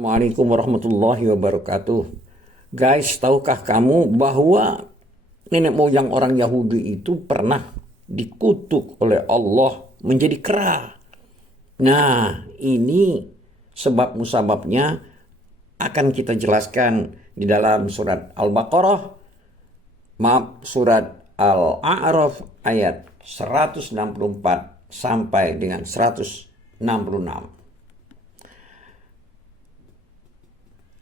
Assalamualaikum warahmatullahi wabarakatuh. Guys, tahukah kamu bahwa nenek moyang orang Yahudi itu pernah dikutuk oleh Allah menjadi kera? Nah, ini sebab musababnya akan kita jelaskan di dalam surat surat Al-A'raf ayat 164 sampai dengan 166.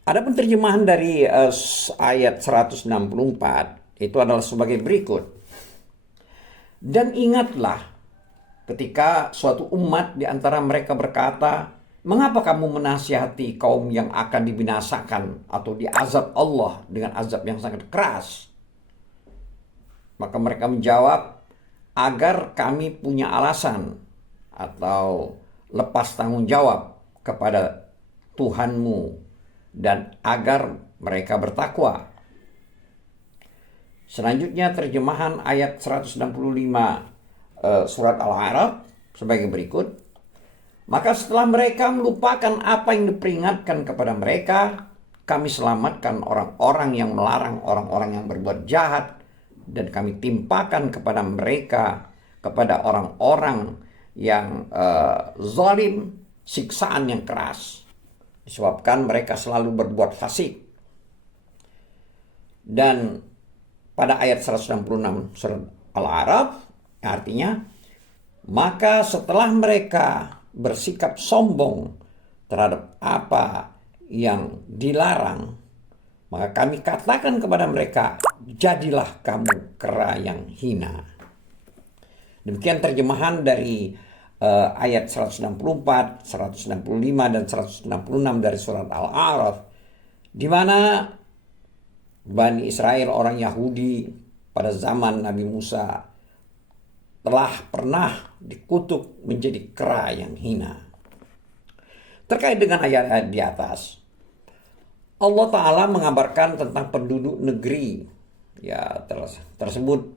Ada penerjemahan dari ayat 164 itu adalah sebagai berikut. Dan ingatlah ketika suatu umat di antara mereka berkata, "Mengapa kamu menasihati kaum yang akan dibinasakan atau diazab Allah dengan azab yang sangat keras?" Maka mereka menjawab, "Agar kami punya alasan atau lepas tanggung jawab kepada Tuhanmu dan agar mereka bertakwa." Selanjutnya terjemahan ayat 165 surat Al-A'raf sebagai berikut. Maka setelah mereka melupakan apa yang diperingatkan kepada mereka, kami selamatkan orang-orang yang melarang orang-orang yang berbuat jahat, dan kami timpakan kepada mereka, kepada orang-orang yang zalim, siksaan yang keras, disebabkan mereka selalu berbuat fasik. Dan pada ayat 166 surat Al-A'raf artinya, maka setelah mereka bersikap sombong terhadap apa yang dilarang, maka kami katakan kepada mereka, jadilah kamu kera yang hina. Demikian terjemahan dari ayat 164, 165 dan 166 dari surat Al-A'raf, di mana Bani Israel orang Yahudi pada zaman Nabi Musa telah pernah dikutuk menjadi kera yang hina. Terkait dengan ayat-ayat di atas, Allah Ta'ala mengabarkan tentang penduduk negeri tersebut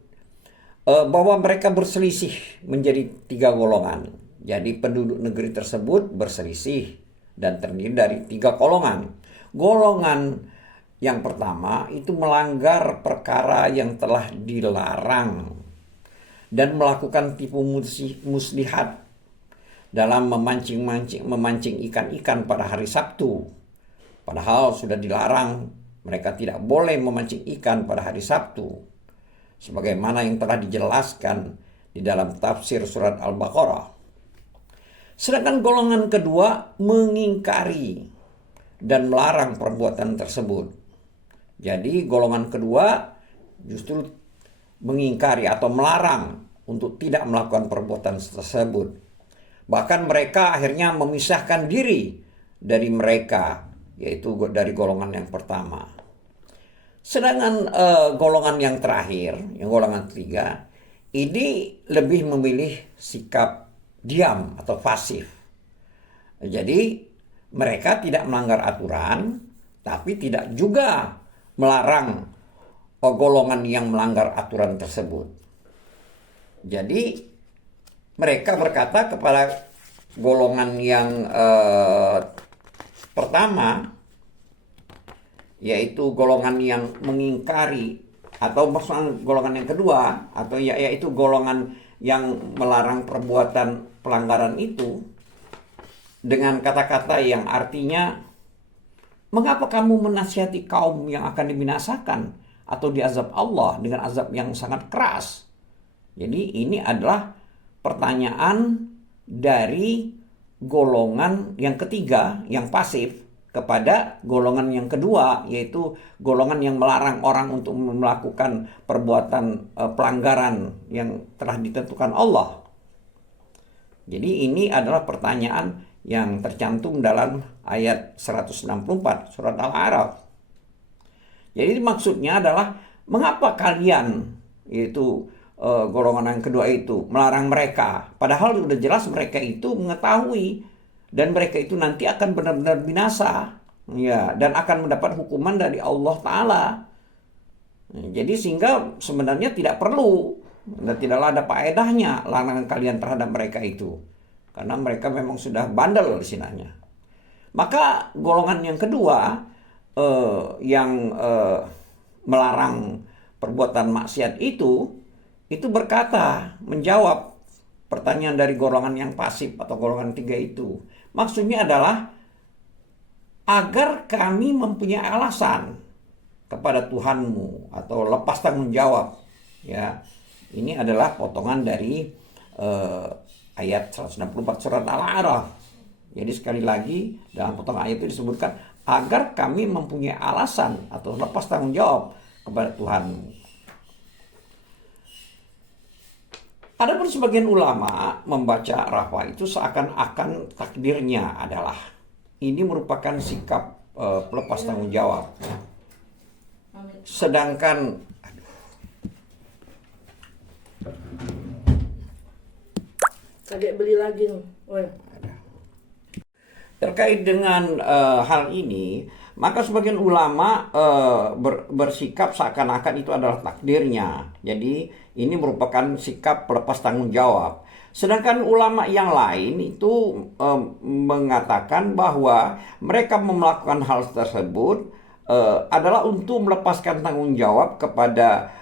bahwa mereka berselisih menjadi 3 golongan. Jadi penduduk negeri tersebut berselisih dan terdiri dari 3 golongan. Golongan yang pertama itu melanggar perkara yang telah dilarang dan melakukan tipu muslihat dalam memancing ikan-ikan pada hari Sabtu. Padahal sudah dilarang, mereka tidak boleh memancing ikan pada hari Sabtu, sebagaimana yang telah dijelaskan di dalam tafsir surat Al-Baqarah. Sedangkan golongan kedua mengingkari dan melarang perbuatan tersebut. Jadi golongan kedua justru mengingkari atau melarang untuk tidak melakukan perbuatan tersebut. Bahkan mereka akhirnya memisahkan diri dari mereka, yaitu dari golongan yang pertama. Sedangkan golongan yang terakhir, yang golongan ketiga, ini lebih memilih sikap diam atau pasif. Jadi mereka tidak melanggar aturan, tapi tidak juga melarang golongan yang melanggar aturan tersebut. Jadi mereka berkata kepada golongan yang pertama, yaitu golongan yang mengingkari, atau maksudnya golongan yang kedua, atau yaitu golongan yang melarang perbuatan pelanggaran itu, dengan kata-kata yang artinya, mengapa kamu menasihati kaum yang akan dibinasakan atau diazab Allah dengan azab yang sangat keras? Jadi ini adalah pertanyaan dari golongan yang ketiga, yang pasif, kepada golongan yang kedua, yaitu golongan yang melarang orang untuk melakukan perbuatan pelanggaran yang telah ditentukan Allah. Jadi ini adalah pertanyaan yang tercantum dalam ayat 164 surat Al-A'raf. Jadi maksudnya adalah, mengapa kalian, yaitu golongan yang kedua itu, melarang mereka, padahal sudah jelas mereka itu mengetahui dan mereka itu nanti akan benar-benar binasa, ya, dan akan mendapat hukuman dari Allah Ta'ala. Jadi sehingga sebenarnya tidak perlu dan tidaklah ada faedahnya larangan kalian terhadap mereka itu, karena mereka memang sudah bandel istilahnya. Maka golongan yang kedua yang melarang perbuatan maksiat itu berkata, menjawab pertanyaan dari golongan yang pasif atau golongan tiga itu. Maksudnya adalah agar kami mempunyai alasan kepada Tuhanmu atau lepas tanggung jawab. Ya, ini adalah potongan dari ayat 164 surat Al-A'raf. Jadi sekali lagi dalam potongan ayat itu disebutkan agar kami mempunyai alasan atau lepas tanggung jawab kepada Tuhanmu. Adapun sebagian ulama membaca Rafa itu seakan-akan takdirnya adalah ini merupakan sikap pelepas tanggung jawab. Sedangkan Kadek beli lagi nih. Terkait dengan hal ini, maka sebagian ulama bersikap seakan-akan itu adalah takdirnya. Jadi ini merupakan sikap pelepas tanggung jawab. Sedangkan ulama yang lain itu mengatakan bahwa mereka melakukan hal tersebut adalah untuk melepaskan tanggung jawab kepada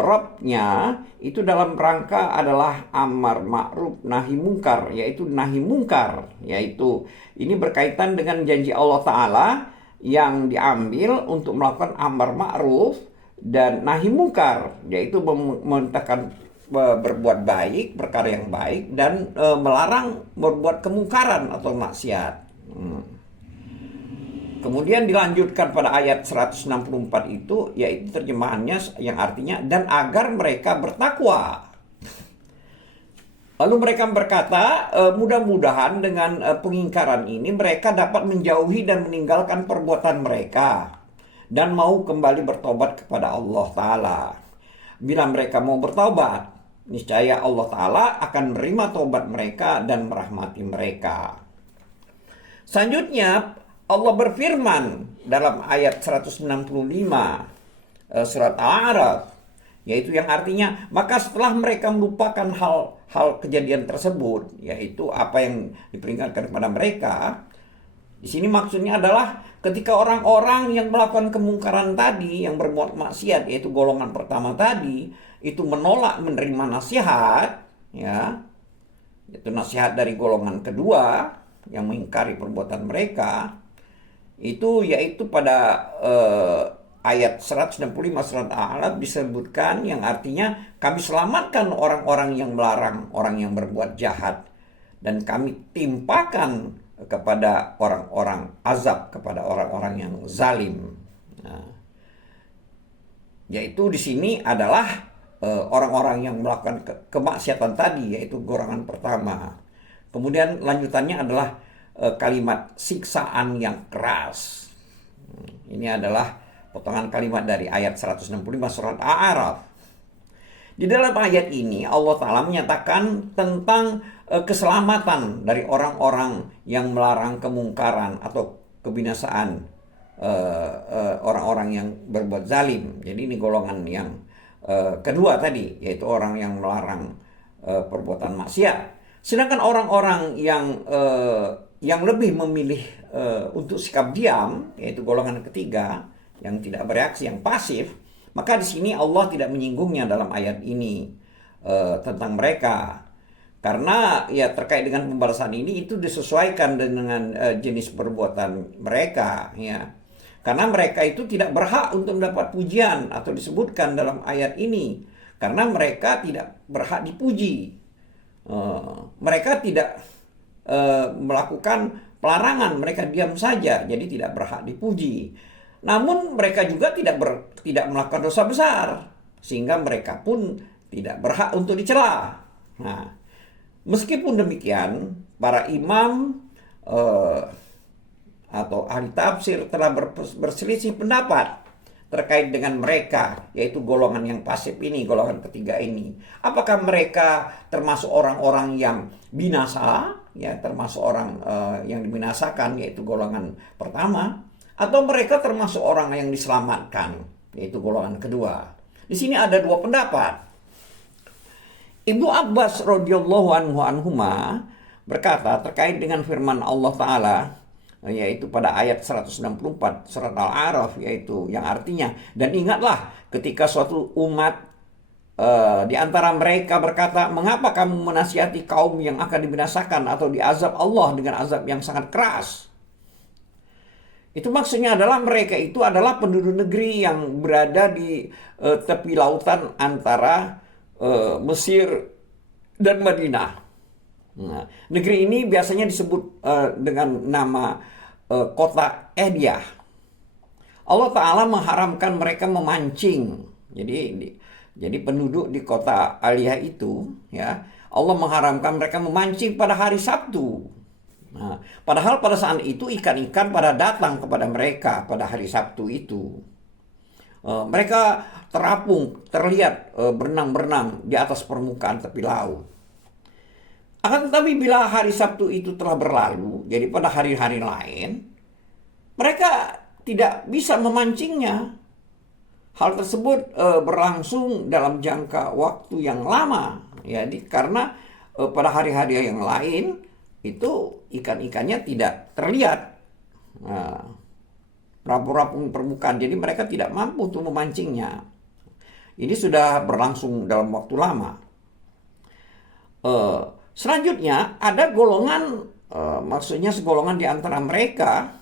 Robnya, itu dalam rangka adalah amar ma'ruf nahi mungkar, yaitu nahi mungkar, yaitu ini berkaitan dengan janji Allah Ta'ala yang diambil untuk melakukan amar ma'ruf dan nahi mungkar, yaitu memerintahkan berbuat baik, perkara yang baik, dan melarang berbuat kemungkaran atau maksiat. Kemudian dilanjutkan pada ayat 164 itu, yaitu terjemahannya yang artinya dan agar mereka bertakwa. Lalu mereka berkata, mudah-mudahan dengan pengingkaran ini mereka dapat menjauhi dan meninggalkan perbuatan mereka dan mau kembali bertobat kepada Allah Ta'ala. Bila mereka mau bertobat, niscaya Allah Ta'ala akan menerima tobat mereka dan merahmati mereka. Selanjutnya Allah berfirman dalam ayat 165 surat Al-A'raf, yaitu yang artinya maka setelah mereka melupakan hal kejadian tersebut, yaitu apa yang diperingatkan kepada mereka. Di sini maksudnya adalah ketika orang-orang yang melakukan kemungkaran tadi, yang berbuat maksiat, yaitu golongan pertama tadi, itu menolak menerima nasihat, ya, itu nasihat dari golongan kedua yang mengingkari perbuatan mereka. Itu yaitu pada ayat 165 surat Al-A'raf disebutkan yang artinya kami selamatkan orang-orang yang melarang orang yang berbuat jahat dan kami timpakan kepada orang-orang azab kepada orang-orang yang zalim. Nah, yaitu di sini adalah orang-orang yang melakukan kemaksiatan tadi, yaitu golongan pertama. Kemudian lanjutannya adalah kalimat siksaan yang keras. Ini adalah potongan kalimat dari ayat 165 surat Al-A'raf. Di dalam ayat ini Allah Ta'ala menyatakan tentang keselamatan dari orang-orang yang melarang kemungkaran atau kebinasaan orang-orang yang berbuat zalim. Jadi ini golongan yang kedua tadi, yaitu orang yang melarang perbuatan maksiat. Sedangkan orang-orang yang lebih memilih untuk sikap diam, yaitu golongan ketiga yang tidak bereaksi, yang pasif, maka di sini Allah tidak menyinggungnya dalam ayat ini tentang mereka, karena ya terkait dengan pembalasan ini itu disesuaikan dengan jenis perbuatan mereka, ya, karena mereka itu tidak berhak untuk mendapat pujian atau disebutkan dalam ayat ini, karena mereka tidak berhak dipuji, mereka tidak melakukan pelarangan, mereka diam saja, jadi tidak berhak dipuji. Namun mereka juga tidak melakukan dosa besar, sehingga mereka pun tidak berhak untuk dicela. Nah, meskipun demikian, para imam atau ahli tafsir telah berselisih pendapat terkait dengan mereka, yaitu golongan yang pasif ini, golongan ketiga ini. Apakah mereka termasuk orang-orang yang binasa, ya, termasuk orang yang dibinasakan, yaitu golongan pertama, atau mereka termasuk orang yang diselamatkan, yaitu golongan kedua. Di sini ada dua pendapat. Ibnu Abbas radhiyallahu anhuma berkata terkait dengan firman Allah Ta'ala, yaitu pada ayat 164 surat Al-A'raf, yaitu yang artinya, dan ingatlah ketika suatu umat di antara mereka berkata, mengapa kamu menasihati kaum yang akan dibinasakan atau diazab Allah dengan azab yang sangat keras? Itu maksudnya adalah mereka itu adalah penduduk negeri yang berada di tepi lautan antara Mesir dan Madinah. Nah, negeri ini biasanya disebut dengan nama kota Edyah. Allah Ta'ala mengharamkan mereka memancing. Jadi penduduk di kota Aliyah itu, ya, Allah mengharamkan mereka memancing pada hari Sabtu. Nah, padahal pada saat itu ikan-ikan pada datang kepada mereka pada hari Sabtu itu. Mereka terapung, terlihat berenang-berenang di atas permukaan tepi laut. Akan tetapi bila hari Sabtu itu telah berlalu, jadi pada hari-hari lain, mereka tidak bisa memancingnya. Hal tersebut berlangsung dalam jangka waktu yang lama, jadi karena pada hari-hari yang lain itu ikan-ikannya tidak terlihat, rampung-rampung permukaan, jadi mereka tidak mampu untuk memancingnya. Ini sudah berlangsung dalam waktu lama. Selanjutnya ada golongan, maksudnya segolongan di antara mereka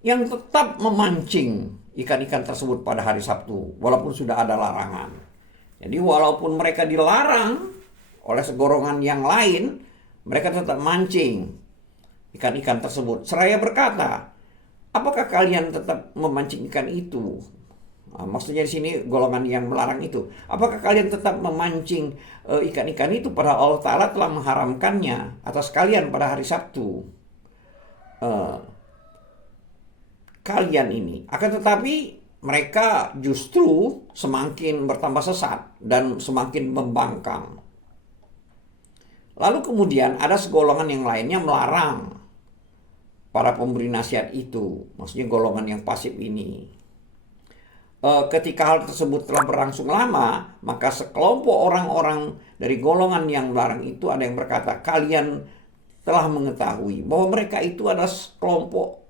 yang tetap memancing ikan-ikan tersebut pada hari Sabtu, walaupun sudah ada larangan. Jadi walaupun mereka dilarang oleh segolongan yang lain, mereka tetap mancing ikan-ikan tersebut. Seraya berkata, apakah kalian tetap memancing ikan itu? Nah, maksudnya di sini golongan yang melarang itu. Apakah kalian tetap memancing ikan-ikan itu padahal Allah Ta'ala telah mengharamkannya atas kalian pada hari Sabtu? Kalian ini. Akan tetapi mereka justru semakin bertambah sesat dan semakin membangkang. Lalu kemudian ada segolongan yang lainnya melarang para pemberi nasihat itu, maksudnya golongan yang pasif ini. Ketika hal tersebut telah berlangsung lama, maka sekelompok orang-orang dari golongan yang melarang itu ada yang berkata, kalian telah mengetahui bahwa mereka itu adalah sekelompok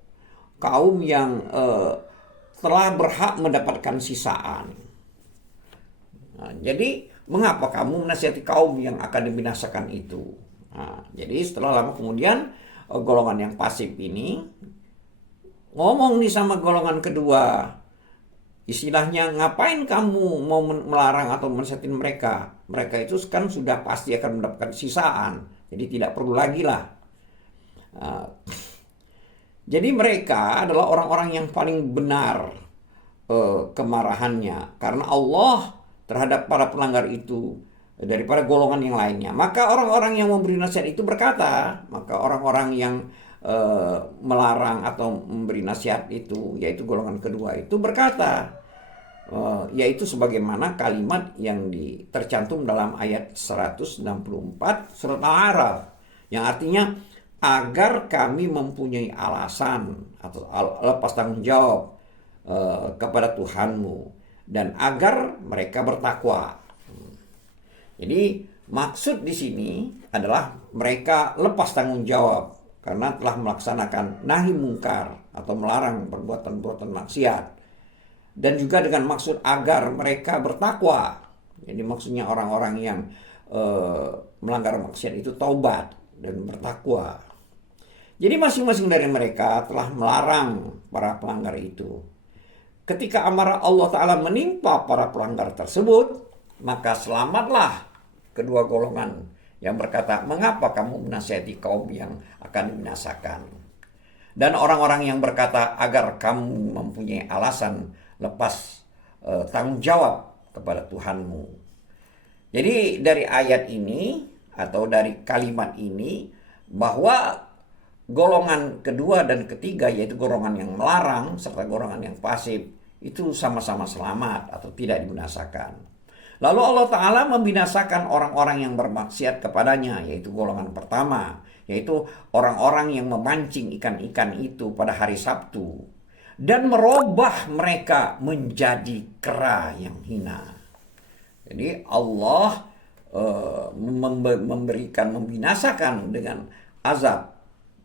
kaum yang telah berhak mendapatkan sisaan. Nah, jadi mengapa kamu menasihati kaum yang akan dibinasakan itu? Nah, jadi setelah lama kemudian golongan yang pasif ini ngomong nih sama golongan kedua. Istilahnya, ngapain kamu mau melarang atau menasihatin mereka? Mereka itu kan sudah pasti akan mendapatkan sisaan. Jadi tidak perlu lagi lah. Jadi mereka adalah orang-orang yang paling benar kemarahannya karena Allah terhadap para pelanggar itu daripada golongan yang lainnya. Maka orang-orang yang memberi nasihat itu berkata, maka orang-orang yang melarang atau memberi nasihat itu, yaitu golongan kedua itu berkata, yaitu sebagaimana kalimat yang tercantum dalam ayat 164 surat Al-A'raf, yang artinya agar kami mempunyai alasan atau lepas tanggung jawab kepada Tuhanmu dan agar mereka bertakwa. Jadi maksud di sini adalah mereka lepas tanggung jawab karena telah melaksanakan nahi mungkar atau melarang perbuatan-perbuatan maksiat, dan juga dengan maksud agar mereka bertakwa. Jadi maksudnya orang-orang yang melanggar maksiat itu taubat dan bertakwa. Jadi masing-masing dari mereka telah melarang para pelanggar itu. Ketika amarah Allah Ta'ala menimpa para pelanggar tersebut, maka selamatlah kedua golongan yang berkata, mengapa kamu menasihati kaum yang akan dibinasakan? Dan orang-orang yang berkata, agar kamu mempunyai alasan lepas tanggung jawab kepada Tuhanmu. Jadi dari ayat ini atau dari kalimat ini, bahwa golongan kedua dan ketiga, yaitu golongan yang melarang serta golongan yang pasif, itu sama-sama selamat atau tidak dibinasakan. Lalu Allah Ta'ala membinasakan orang-orang yang bermaksiat kepadanya, yaitu golongan pertama, yaitu orang-orang yang memancing ikan-ikan itu pada hari Sabtu dan merubah mereka menjadi kera yang hina. Jadi Allah membinasakan dengan azab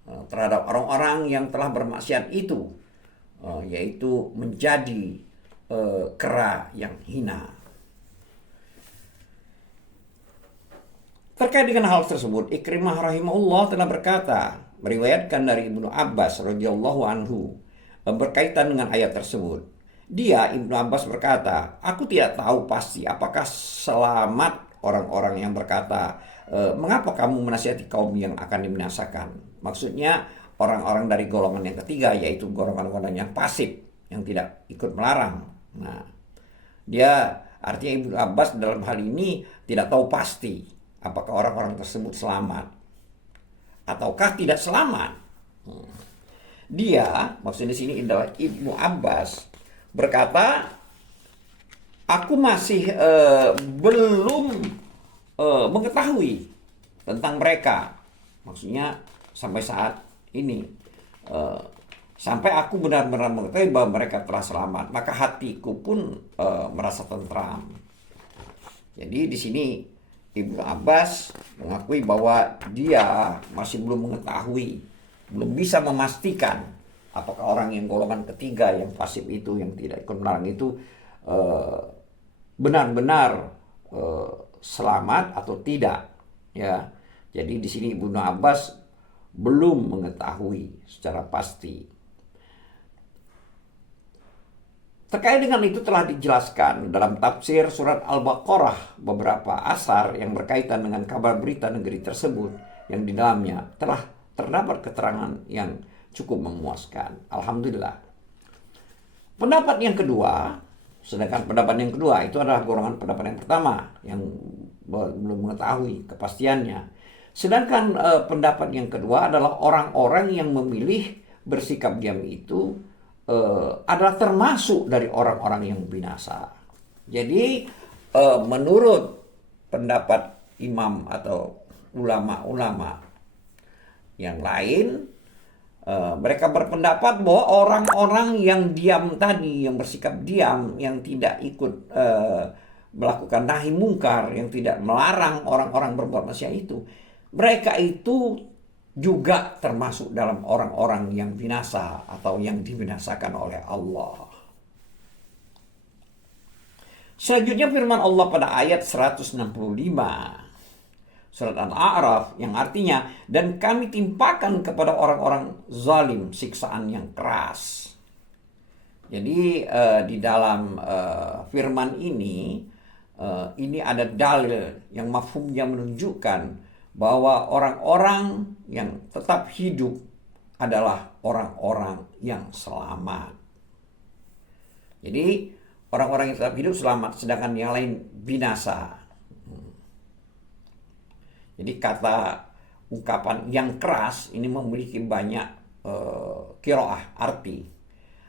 terhadap orang-orang yang telah bermaksiat itu, yaitu menjadi kera yang hina. Terkait dengan hal tersebut, Ikrimah rahimahullah telah berkata, meriwayatkan dari Ibnu Abbas radhiyallahu anhu berkaitan dengan ayat tersebut. Dia, Ibnu Abbas berkata, aku tidak tahu pasti apakah selamat orang-orang yang berkata, mengapa kamu menasihati kaum yang akan dibinasakan? Maksudnya orang-orang dari golongan yang ketiga, yaitu golongan-golongan yang pasif, yang tidak ikut melarang. Nah, dia artinya Ibnu Abbas dalam hal ini tidak tahu pasti apakah orang-orang tersebut selamat ataukah tidak selamat. Dia, maksudnya di sini adalah Ibnu Abbas berkata, aku masih belum mengetahui tentang mereka. Maksudnya sampai saat ini, sampai aku benar-benar mengetahui bahwa mereka telah selamat, maka hatiku pun merasa tentram. Jadi di sini Ibnu Abbas mengakui bahwa dia masih belum mengetahui, belum bisa memastikan apakah orang yang golongan ketiga yang pasif itu, yang tidak ikut melarang itu benar-benar selamat atau tidak. Ya, jadi di sini Ibnu Abbas belum mengetahui secara pasti. Terkait dengan itu telah dijelaskan dalam tafsir surat Al-Baqarah beberapa asar yang berkaitan dengan kabar berita negeri tersebut yang di dalamnya telah terdapat keterangan yang cukup memuaskan. Alhamdulillah. Pendapat yang kedua, sedangkan pendapat yang kedua itu adalah golongan pendapat yang pertama yang belum mengetahui kepastiannya. Sedangkan pendapat yang kedua adalah orang-orang yang memilih bersikap diam itu adalah termasuk dari orang-orang yang binasa. Jadi menurut pendapat imam atau ulama-ulama yang lain, mereka berpendapat bahwa orang-orang yang diam tadi, yang bersikap diam, yang tidak ikut melakukan nahi mungkar, yang tidak melarang orang-orang berbuat maksiat itu, mereka itu juga termasuk dalam orang-orang yang binasa atau yang dibinasakan oleh Allah. Selanjutnya firman Allah pada ayat 165 surat Al-A'raf yang artinya, dan kami timpakan kepada orang-orang zalim siksaan yang keras. Jadi di dalam firman ini ada dalil yang mafhumnya menunjukkan bahwa orang-orang yang tetap hidup adalah orang-orang yang selamat. Jadi orang-orang yang tetap hidup selamat, sedangkan yang lain binasa. Jadi kata ungkapan yang keras ini memiliki banyak qiraah arti.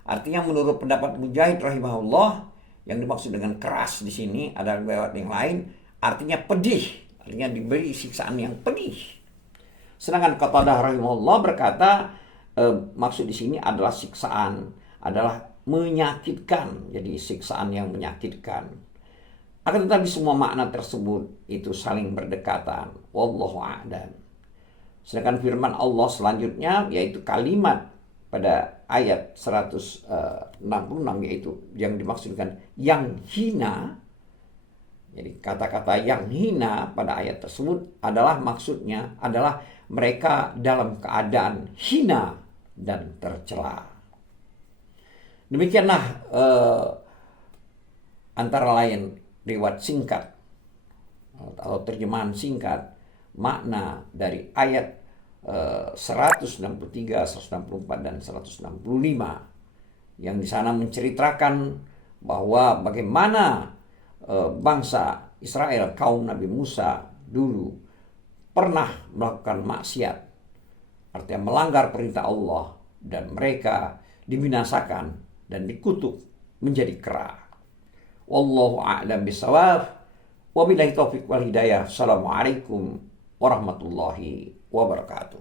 Artinya menurut pendapat Mujahid rahimahullah, yang dimaksud dengan keras di sini adalah lewat yang lain, artinya pedih. Artinya diberi siksaan yang pedih. Sedangkan Qatadah rahimahullah berkata maksud di sini adalah siksaan, adalah menyakitkan. Jadi siksaan yang menyakitkan. Akan tetapi semua makna tersebut itu saling berdekatan. Wallahu a'lam. Sedangkan firman Allah selanjutnya yaitu kalimat pada ayat 166 yaitu yang dimaksudkan yang hina. Jadi kata-kata yang hina pada ayat tersebut adalah maksudnya adalah mereka dalam keadaan hina dan tercela. Demikianlah antara lain riwayat singkat atau terjemahan singkat makna dari ayat 163, 164 dan 165 yang di sana menceritakan bahwa bagaimana bangsa Israel, kaum Nabi Musa dulu pernah melakukan maksiat, artinya melanggar perintah Allah, dan mereka dibinasakan dan dikutuk menjadi kera. Wallahu a'lam bishawab. Wabillahi taufiq wal hidayah. Assalamualaikum warahmatullahi wabarakatuh.